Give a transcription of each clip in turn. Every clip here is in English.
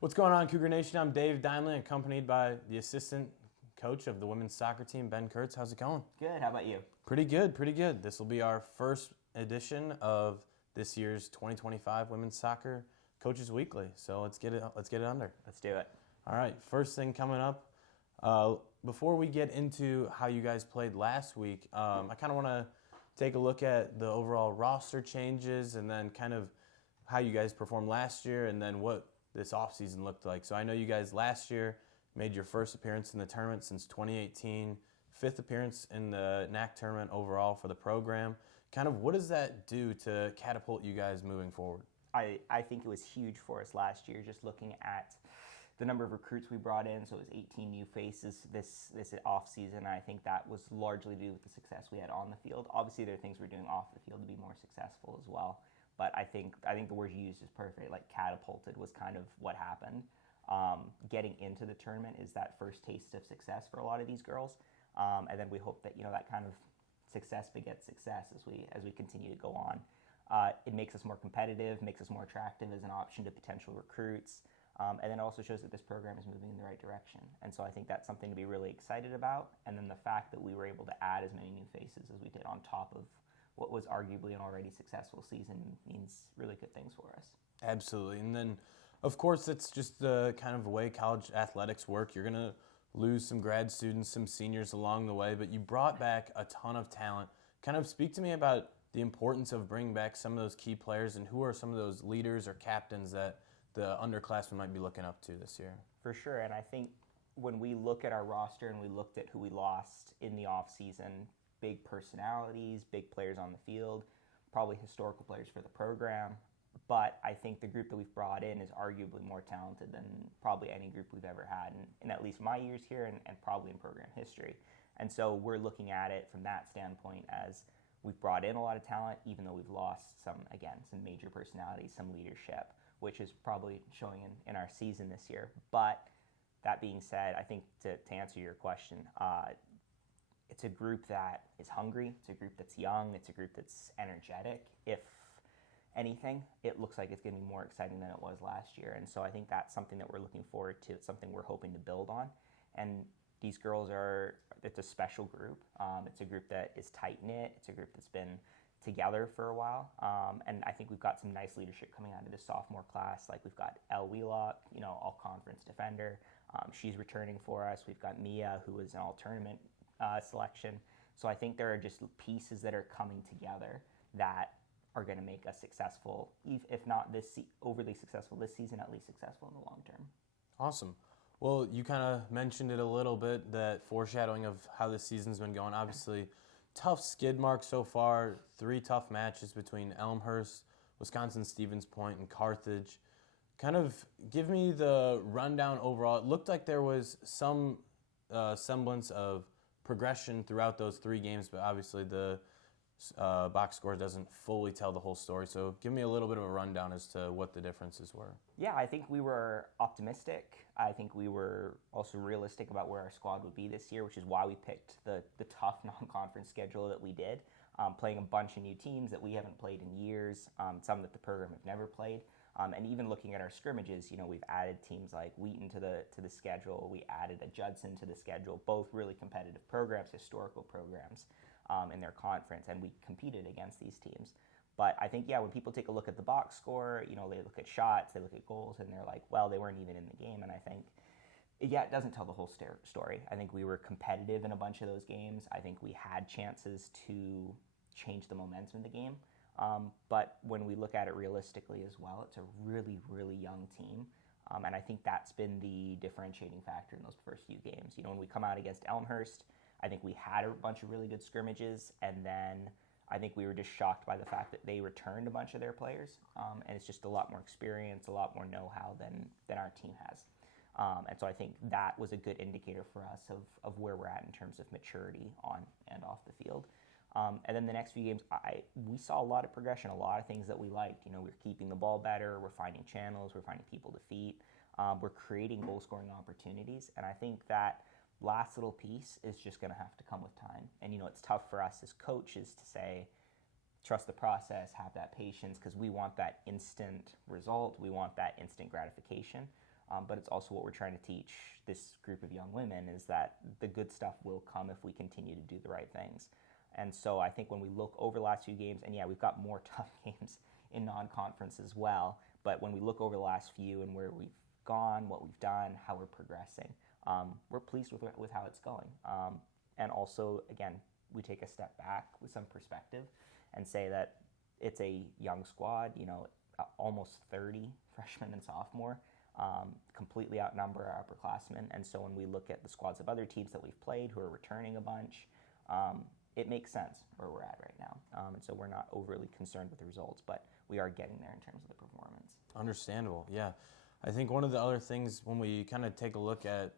What's going on, Cougar Nation? I'm Dave Dimley, accompanied by the assistant coach of the women's soccer team, Ben Kurtz. How's it going? Good. How about you? Pretty good, pretty good. This will be our first edition of this year's 2025 Women's Soccer Coaches Weekly. So let's get it under. Let's do it. All right, first thing coming up. Before we get into how you guys played last week, I kind of want to take a look at the overall roster changes and then kind of how you guys performed last year and then what this offseason looked like. So I know you guys last year made your first appearance in the tournament since 2018, fifth appearance in the NAC tournament overall for the program. Kind of what does that do to catapult you guys moving forward? I think it was huge for us last year, just looking at the number of recruits we brought in. So it was 18 new faces this off season. I think that was largely to do with the success we had on the field. Obviously, there are things we're doing off the field to be more successful as well. But I think the word you used is perfect. Like catapulted was kind of what happened. Getting into the tournament is that first taste of success for a lot of these girls, and then we hope that that kind of success begets success as we continue to go on. It makes us more competitive, makes us more attractive as an option to potential recruits, and then it also shows that this program is moving in the right direction. And so I think that's something to be really excited about. And then the fact that we were able to add as many new faces as we did on top of what was arguably an already successful season means really good things for us. Absolutely. And then, of course, it's just the kind of way college athletics work. You're going to lose some grad students, some seniors along the way, but you brought back a ton of talent. Kind of speak to me about the importance of bringing back some of those key players and who are some of those leaders or captains that the underclassmen might be looking up to this year. For sure. And I think when we look at our roster and we looked at who we lost in the offseason, big personalities, big players on the field, probably historical players for the program. But I think the group that we've brought in is arguably more talented than probably any group we've ever had in at least my years here and probably in program history. And so we're looking at it from that standpoint as we've brought in a lot of talent, even though we've lost some major personalities, some leadership, which is probably showing in our season this year. But that being said, I think to answer your question, it's a group that is hungry. It's a group that's young. It's a group that's energetic. If anything, it looks like it's going to be more exciting than it was last year. And so I think that's something that we're looking forward to. It's something we're hoping to build on. And these girls it's a special group. It's a group that is tight-knit. It's a group that's been together for a while. And I think we've got some nice leadership coming out of this sophomore class. Like we've got Elle Wheelock, all-conference defender. She's returning for us. We've got Mia, who was an all-tournament selection. So I think there are just pieces that are coming together that are going to make us successful, if not overly successful this season, at least successful in the long term. Awesome. Well, you kind of mentioned it a little bit, that foreshadowing of how this season's been going. Obviously, tough skid mark so far, 3 tough matches between Elmhurst, Wisconsin-Stevens Point, and Carthage. Kind of give me the rundown overall. It looked like there was some semblance of progression throughout those 3 games, but obviously the box score doesn't fully tell the whole story. So give me a little bit of a rundown as to what the differences were. Yeah, I think we were optimistic. I think we were also realistic about where our squad would be this year, which is why we picked the tough non-conference schedule that we did, playing a bunch of new teams that we haven't played in years, some that the program have never played. And even looking at our scrimmages, we've added teams like Wheaton to the schedule. We added a Judson to the schedule, both really competitive programs, historical programs in their conference, and we competed against these teams. But I think, when people take a look at the box score, they look at shots, they look at goals, and they're like, well, they weren't even in the game. And I think, it doesn't tell the whole story. I think we were competitive in a bunch of those games. I think we had chances to change the momentum of the game. But when we look at it realistically as well, it's a really, really young team. And I think that's been the differentiating factor in those first few games. When we come out against Elmhurst, I think we had a bunch of really good scrimmages, and then I think we were just shocked by the fact that they returned a bunch of their players. And it's just a lot more experience, a lot more know-how than our team has. And so I think that was a good indicator for us of where we're at in terms of maturity on and off the field. And then the next few games, we saw a lot of progression, a lot of things that we liked. We're keeping the ball better, we're finding channels, we're finding people to feed, we're creating goal-scoring opportunities, and I think that last little piece is just going to have to come with time. And, it's tough for us as coaches to say, trust the process, have that patience, because we want that instant result. We want that instant gratification. but it's also what we're trying to teach this group of young women, is that the good stuff will come if we continue to do the right things. And so I think when we look over the last few games, and yeah, we've got more tough games in non-conference as well, but when we look over the last few and where we've gone, what we've done, how we're progressing, we're pleased with how it's going. And also, again, we take a step back with some perspective and say that it's a young squad, almost 30 freshmen and sophomore, completely outnumber our upperclassmen. And so when we look at the squads of other teams that we've played who are returning a bunch, it makes sense where we're at right now. And so we're not overly concerned with the results, but we are getting there in terms of the performance. Understandable, yeah. I think one of the other things when we kind of take a look at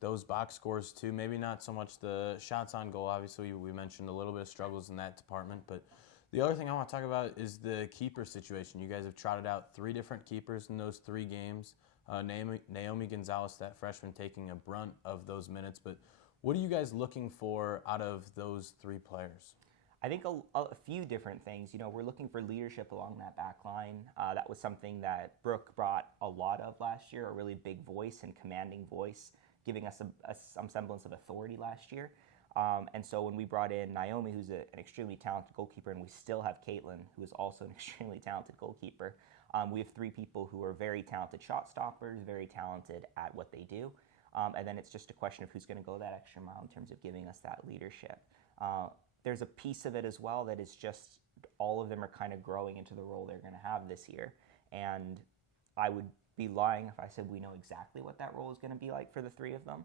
those box scores too, maybe not so much the shots on goal. Obviously, we mentioned a little bit of struggles in that department, but the other thing I want to talk about is the keeper situation. You guys have trotted out 3 different keepers in those 3 games. Naomi Gonzalez, that freshman, taking a brunt of those minutes, but what are you guys looking for out of those 3 players? I think a few different things. We're looking for leadership along that back line. That was something that Brooke brought a lot of last year, a really big voice and commanding voice, giving us some semblance of authority last year. And so when we brought in Naomi, who's an extremely talented goalkeeper, and we still have Caitlin, who is also an extremely talented goalkeeper, we have 3 people who are very talented shot stoppers, very talented at what they do. And then it's just a question of who's going to go that extra mile in terms of giving us that leadership. There's a piece of it as well that is just all of them are kind of growing into the role they're going to have this year. And I would be lying if I said we know exactly what that role is going to be like for the 3 of them.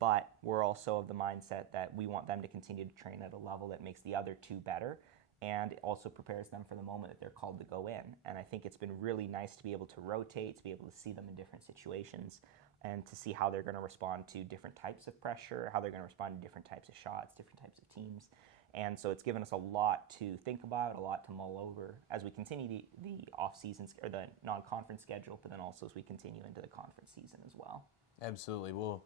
But we're also of the mindset that we want them to continue to train at a level that makes the other 2 better, and it also prepares them for the moment that they're called to go in. And I think it's been really nice to be able to rotate, to be able to see them in different situations, and to see how they're going to respond to different types of pressure, how they're going to respond to different types of shots, different types of teams. And so it's given us a lot to think about, a lot to mull over as we continue the off-season or the non-conference schedule, but then also as we continue into the conference season as well. Absolutely. Well,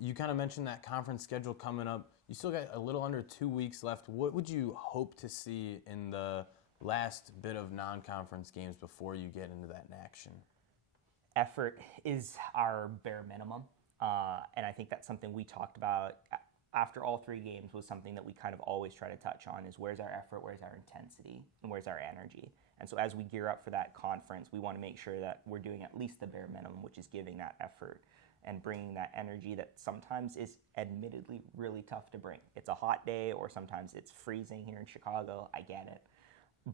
you kind of mentioned that conference schedule coming up. You still got a little under 2 weeks left. What would you hope to see in the last bit of non-conference games before you get into that action? Effort is our bare minimum, and I think that's something we talked about after all 3 games was something that we kind of always try to touch on is where's our effort, where's our intensity, and where's our energy. And so as we gear up for that conference, we want to make sure that we're doing at least the bare minimum, which is giving that effort and bringing that energy that sometimes is admittedly really tough to bring. It's a hot day, or sometimes it's freezing here in Chicago. I get it.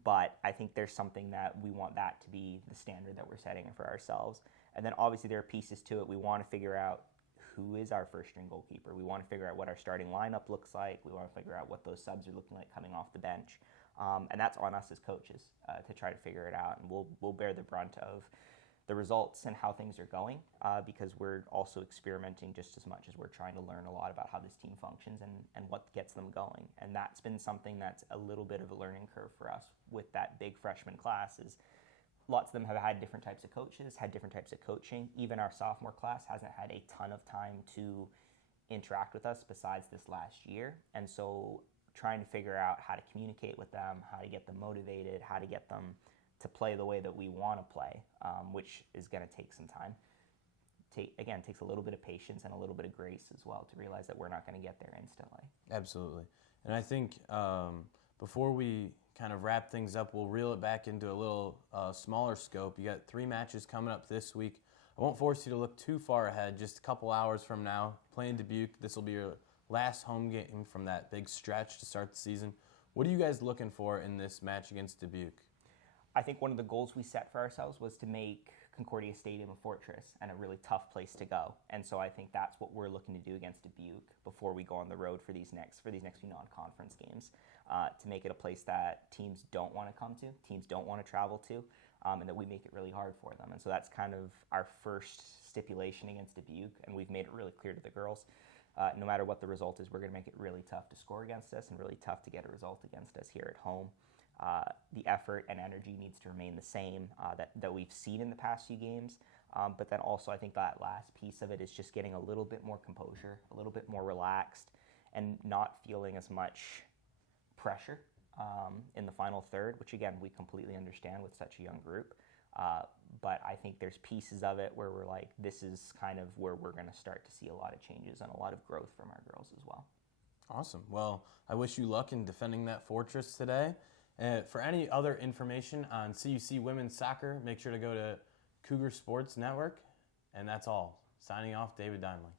But I think there's something that we want that to be the standard that we're setting for ourselves. And then obviously there are pieces to it. We want to figure out who is our first string goalkeeper. We want to figure out what our starting lineup looks like. We want to figure out what those subs are looking like coming off the bench. And that's on us as coaches to try to figure it out. And we'll bear the brunt of the results and how things are going because we're also experimenting just as much as we're trying to learn a lot about how this team functions and what gets them going. And that's been something that's a little bit of a learning curve for us with that big freshman class is lots of them have had different types of coaches, had different types of coaching. Even our sophomore class hasn't had a ton of time to interact with us besides this last year. And so trying to figure out how to communicate with them, how to get them motivated, how to get them to play the way that we want to play, which is going to take some time. Again, takes a little bit of patience and a little bit of grace as well to realize that we're not going to get there instantly. Absolutely. And I think before we kind of wrap things up, we'll reel it back into a little smaller scope. You got 3 matches coming up this week. I won't force you to look too far ahead, just a couple hours from now, playing Dubuque. This will be your last home game from that big stretch to start the season. What are you guys looking for in this match against Dubuque? I think one of the goals we set for ourselves was to make Concordia Stadium a fortress and a really tough place to go. And so I think that's what we're looking to do against Dubuque before we go on the road for these next few non-conference games, to make it a place that teams don't want to come to, teams don't want to travel to, and that we make it really hard for them. And so that's kind of our first stipulation against Dubuque, and we've made it really clear to the girls. No matter what the result is, we're going to make it really tough to score against us and really tough to get a result against us here at home. The effort and energy needs to remain the same that we've seen in the past few games. But then also I think that last piece of it is just getting a little bit more composure, a little bit more relaxed, and not feeling as much pressure in the final third, which again, we completely understand with such a young group. But I think there's pieces of it where we're like, this is kind of where we're going to start to see a lot of changes and a lot of growth from our girls as well. Awesome. Well, I wish you luck in defending that fortress today. For any other information on CUC women's soccer, make sure to go to Cougar Sports Network. And that's all. Signing off, David Dimely.